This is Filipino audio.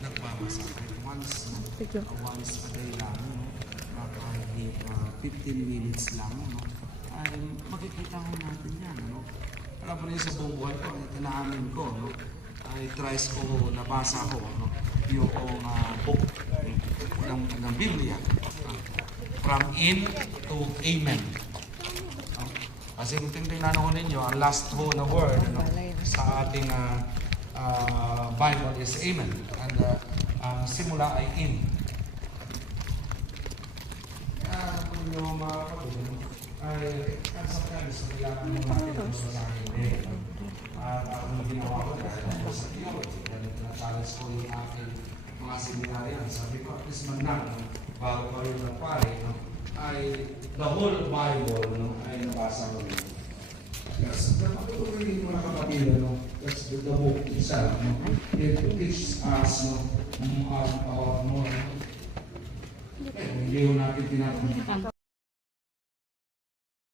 nagbabasa kahit once a day lang, no? Kahit 15 minutes lang, no? Ay makikita ko natin yan, no? Alam mo rin sa buong buhay ko, inaamin ko, no? Ay tries ko, nabasa ko, no? Yung book ng Biblia. From in to amen. No? Kasi kung tingnan ko ninyo, ang last ho na word, no? Sa ating Bible is amen. And simula ay in. Kung yung mga kapatid, ay sometimes kailangan mo natin ito sa akin. At ang ginawa ko dahil sa theology, dahil na-challenge ko yung aking mga seminaryan. Sabi ko, at least man lang, bago pa rin ng pare, no, ay the whole Bible, no, ay nabasa ko rin. Yes, napatuloy yung mga kapatid, no, that's the book itself, no, it teaches us, no, more. Hindi ko natin tinatanong.